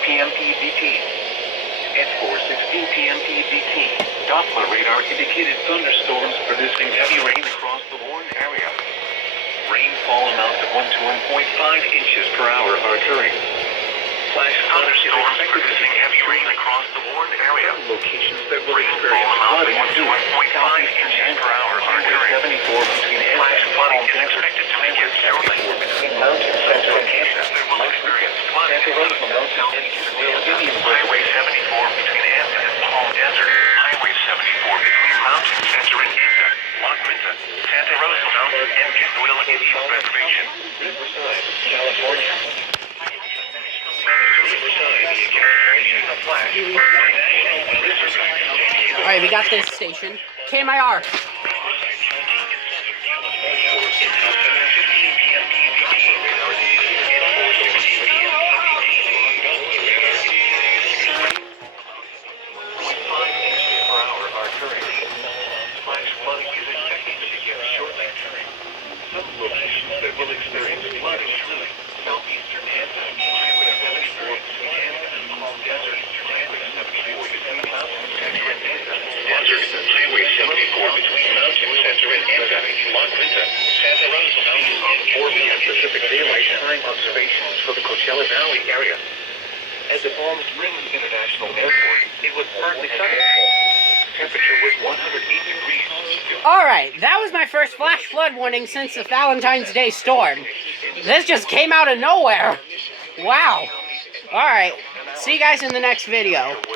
p.m. PDT. At 4:16 p.m. PDT, Doppler radar indicated thunderstorms producing heavy rain across the Warren area. Rainfall amounts of 1 to 1.5 inches per hour are occurring. Flash thunderstorms producing heavy rain across the Warren area. Locations that will experience flooding of 1 to 1.5 inches per hour are occurring. 74 between flash flooding is expected to begin shortly. Between Mountain Center and Kansas, there will experience flooding. Highway 74 between Anson and Palm Desert. Highway 74 between Mountain Center and Kansas. La Quinta, Santa Rosa Mountain, and Goodwill in East Reservation. Riverside, California. Alright, we got this station. KMIR. Some locations that will experience flooding. Southeastern Kansas, Highway 74 between Kansas and Palm Desert, Highway 74 between Mountain Center and Desert, Highway 74 between Mountain Center and Kansas, La Quinta, Santa Rosa Mountain on 4 p.m. Pacific Daylight Time observations for the Coachella Valley area. At the Palm Springs International Airport, it was partly sunny. Temperature was 108 degrees. Alright, that was my first flash flood warning since the Valentine's Day storm. This just came out of nowhere. Wow. Alright, see you guys in the next video.